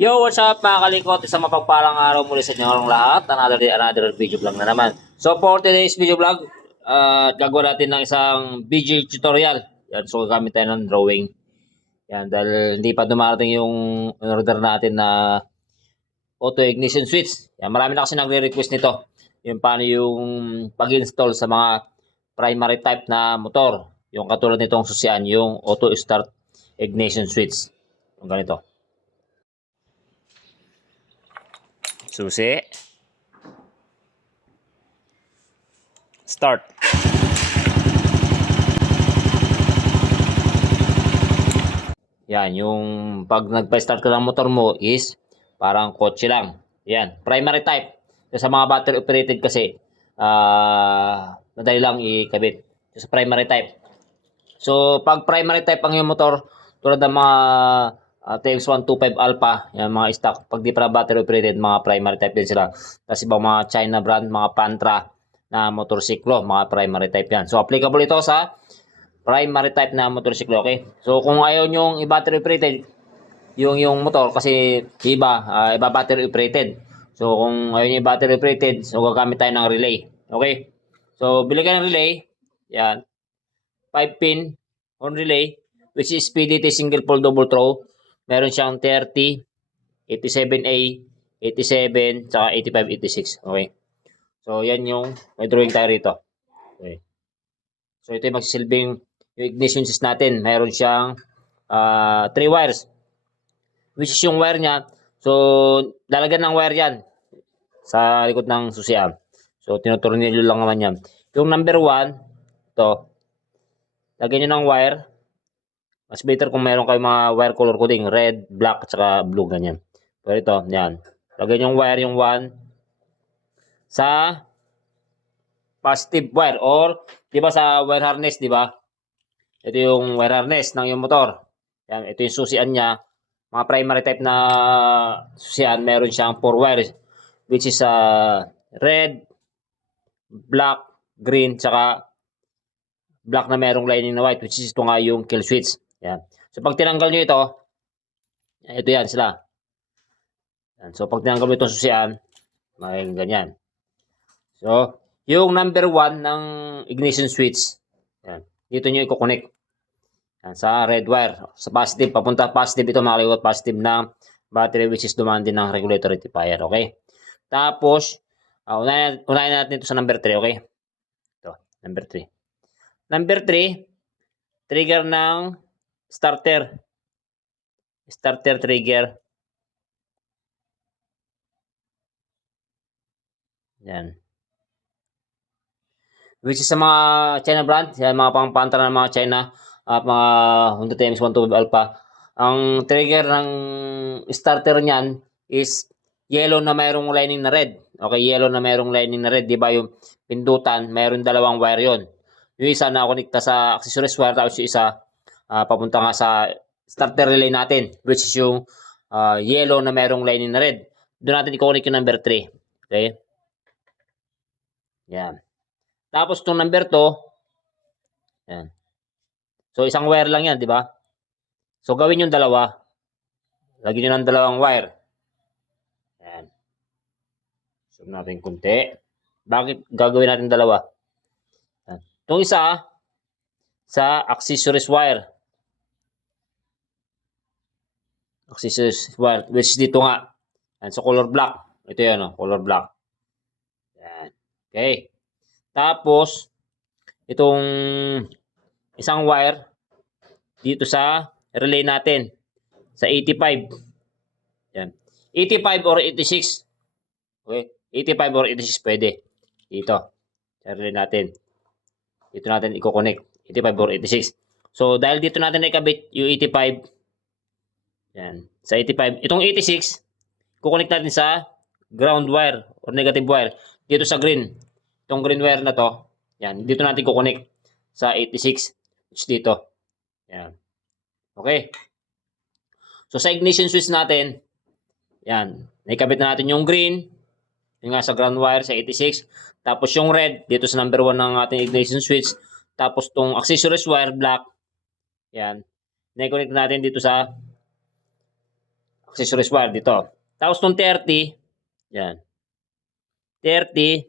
Yo, what's up mga kalikot? Isang mapagpalang araw muli sa inyong lahat. Another day, another video vlog na naman. So for today's video vlog, gagawa natin ng isang BG tutorial. Yan, so gagamit tayo ng drawing. Yan, dahil hindi pa dumarating yung order natin na auto ignition switch. Yan, marami na kasi nagre-request nito. Yung paano yung pag-install sa mga primary type na motor. Yung katulad nitong susian, yung auto start ignition switch. Yung ganito. Susi. Start. Yan, yung pag nagpa-start ka ng motor mo is parang kotse lang. Yan, primary type. Sa mga battery operated kasi, madali lang ikabit. Sa primary type. So, pag primary type ang yung motor, tulad ng mga TX125 Alpha, yan mga stock, pag di pa battery operated, mga primary type din sila. Tapos ibang mga China brand, mga Pantra na motorsiklo, mga primary type yan. So, applicable ito sa primary type na motorsiklo, okay? So, kung ayaw nyo i-battery operated, yung motor, kasi iba battery operated. So, kung ayaw nyo i-battery operated, so gagamit tayo ng relay, okay? So, bili ka ng relay, yan, 5-pin on relay, which is PDT single pole double throw. Meron siyang 30, 87A, 87, saka 85, 86. Okay. So, yan yung may drawing tayo rito. Okay. So, ito yung magsisilbing yung ignition switch natin. Meron siyang 3 wires. Which is yung wire niya. So, lalagyan ng wire yan sa likod ng susian. So, tinuturnilyo lang naman yan. Yung number 1, ito, lagyan nyo ng wire. Mas better kung meron kayong mga wire color coding, red, black, at saka blue, ganyan. Pero ito, yan. Lagyan yung wire yung 1 sa positive wire or, di ba sa wire harness, di ba? Ito yung wire harness ng yung motor. Yan, ito yung susian niya. Mga primary type na susian, meron siyang 4 wires, which is red, black, green, saka black na merong lining na white, which is ito nga yung kill switch. Yan. So, pag tinanggal nyo ito yan sila. Yan. So, pag tinanggal mo itong susian, magiging ganyan. So, yung number 1 ng ignition switch, yan. Dito nyo i-connect. Yan, sa red wire. Sa positive, papunta positive ito, makaliwat positive ng battery, which is dumaan din ng regulator rectifier. Okay? Tapos, unahin natin ito sa number 3. Okay? Ito, number 3. Number 3, trigger ng starter trigger. Yan. Which is sa mga China brand, yan, mga pang-pantra ng mga China, mga Honda TX125 Alpha. Ang trigger ng starter niyan is yellow na mayroong lining na red. Okay, yellow na mayroong lining na red. Di ba yung pindutan, mayroong dalawang wire yon. Yung isa na konekta sa accessories wire, tapos yung isa papunta nga sa starter relay natin, which is yung yellow na merong lining na red. Doon natin i-connect yung number 3. Okay? Yan. Tapos itong number 2, yan. So, isang wire lang yan, di ba? So, gawin yung dalawa. Lagyan nyo ng dalawang wire. Yan. Zoom natin kunti. Bakit gagawin natin dalawa? Yan. Itong isa, sa accessories wire. Accessories wire, which dito nga. Yan, so color black. Ito yan, color black. Yan. Okay. Tapos, itong isang wire dito sa relay natin. Sa 85. Yan. 85 or 86. Okay. 85 or 86 pwede. Dito. Sa relay natin. Dito natin i-connect. 85 or 86. So, dahil dito natin nakabit yung 85, yan. Sa 85. Itong 86, kukonek natin sa ground wire or negative wire. Dito sa green. Itong green wire na to. Yan. Dito natin kukonek sa 86. Which dito. Yan. Okay. So, sa ignition switch natin, yan. Naikabit na natin yung green. Yung nga sa ground wire sa 86. Tapos yung red, dito sa number 1 ng ating ignition switch. Tapos itong accessories wire black. Yan. Na-connect natin dito sa accessories wire dito. Tapos tong 30, yan. 30,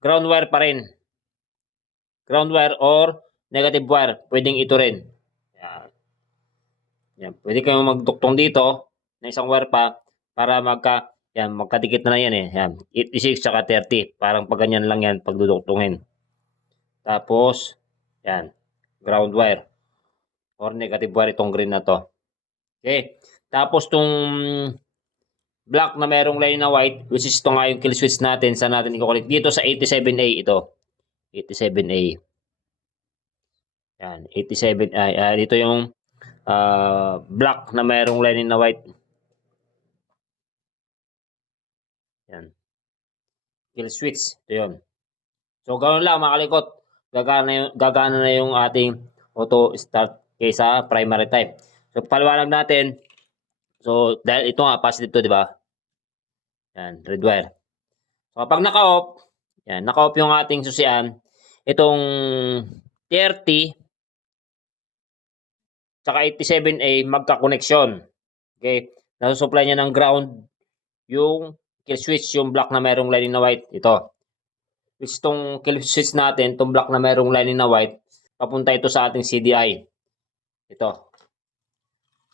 ground wire pa rin. Ground wire or negative wire, pwedeng ito rin. Yan. Yan. Pwede kayong magduktong dito na isang wire pa para magkadikit na yan eh. Yan. 86 saka 30. Parang pag ganyan lang yan pag duduktungin. Tapos, yan. Ground wire or negative wire itong green na to. Okay. Tapos tong black na merong line na white, which is ito nga yung kill switch natin. Saan natin i-connect? Dito sa 87A ito. 87A. Yan. 87A. Dito yung black na merong line na white. Yan. Kill switch. Ito yun. So, ganoon lang mga kalikot. Gagana na yung ating auto start kaysa primary type. So, paliwanag natin. So, dahil ito nga, positive to, di ba? Yan, red wire. So, kapag naka-off, yan, naka-off yung ating susian, itong 30 saka 87A magka-connection. Okay? Nasusupply niya ng ground yung kill switch, yung black na merong lining na white. Ito. Which itong kill switch natin, itong black na merong lining na white, papunta ito sa ating CDI. Ito.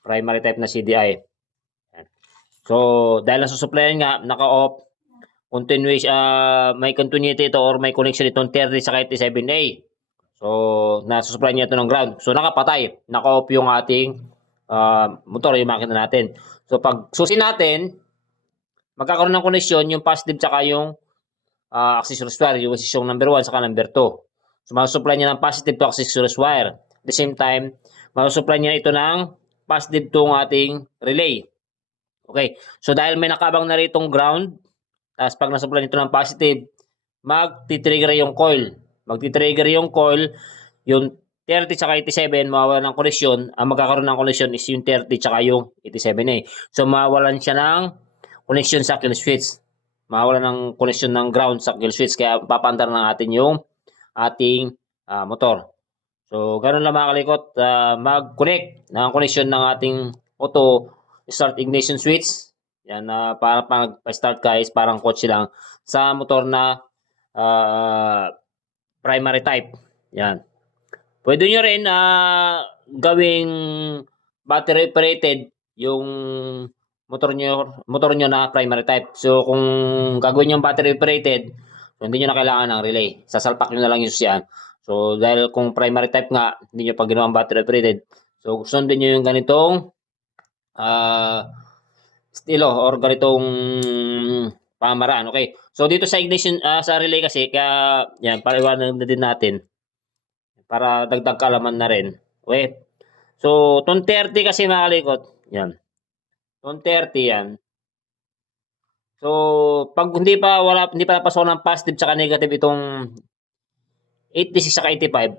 Primary type na CDI. So, dahil nasusupplyan nga, naka-off, may continuity ito or may connection itong 30 sa 87A. So, nasusupplyan niya ito ng ground. So, nakapatay. Naka-off yung ating motor, yung makina natin. So, pag susi natin, magkakaroon ng connection yung positive tsaka yung accessories wire, yung number 1 saka number 2. So, masusupply niya ng positive to accessories wire. At the same time, masusupply niya ito ng positive to ating relay. Okay. So, dahil may nakabang na rito ground, tapos pag nasupply nito ng positive, magti-trigger yung coil. Magti-trigger yung coil, yung 30 tsaka 87, mawawalan ng connection. Ang magkakaroon ng connection is yung 30 tsaka yung 87A. So, mawawalan siya ng connection sa kill switch. Mawawalan ng connection ng ground sa kill switch. Kaya papandar ng atin yung ating motor. So, ganun lang mga kalikot. Mag-connect ng connection ng ating auto start ignition switch. Yan, para pag-start guys, parang kotse lang sa motor na primary type. Yan. Pwede nyo rin gawing battery operated yung motor nyo na primary type. So, kung gagawin yung battery operated, so hindi nyo na kailangan ng relay. Sasalpak nyo na lang yung susian. So, dahil kung primary type nga, hindi nyo pa ginawang battery operated, so sundin nyo yung ganitong estilo or ganitong pamaraan. Okay. So, dito sa ignition, sa relay kasi, kaya, yan, paliwanag na din natin para dagdag kaalaman na rin. Okay. So, itong 30 kasi mga kalikot, yan. Itong 30 yan. So, pag hindi pa napasok ng positive tsaka negative itong 86 saka 85,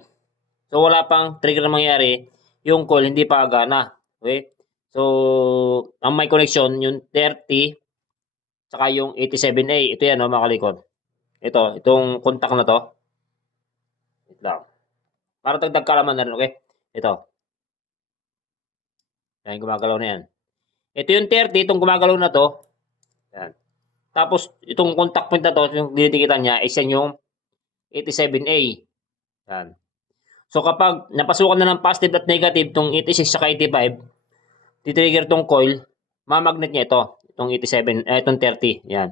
so wala pang trigger na mangyari, yung coil hindi pa gana. Okay? So, ang may connection, yung 30 tsaka yung 87A. Ito yan, no, mga kalikot. Itong contact na to. Ito lang. Para dagdag kalaman na rin, okay? Ito. Yan, gumagalaw na yan. Ito yung 30, itong gumagalaw na to. Yan. Tapos, itong contact point na to, yung dinidikitan niya, is yan yung 87A. Yan. So, kapag napasukan na ng positive at negative, itong 86 saka 85, titrigger itong coil, mamagnet niya ito. Itong 87, itong 30. Yan.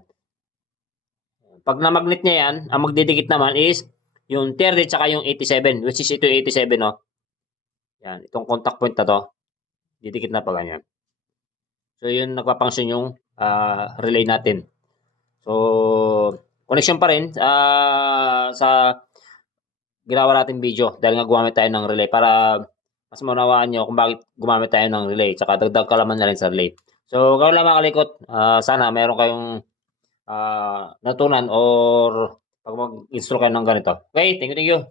Pag na-magnet niya yan, ang magdidikit naman is yung 30 tsaka yung 87, which is ito yung 87, no? Yan. Itong contact point na to, didikit na pa ganyan. So, yun nagpapangsyon yung relay natin. So, connection pa rin sa ginawa natin video dahil nga gumamit tayo ng relay para mas maunawaan nyo kung bakit gumamit tayo ng relay. Tsaka dagdag kalaman na rin sa relay. So, gawin lang mga kalikot. Sana meron kayong natunan or pag mag-install kayo ng ganito. Okay, thank you.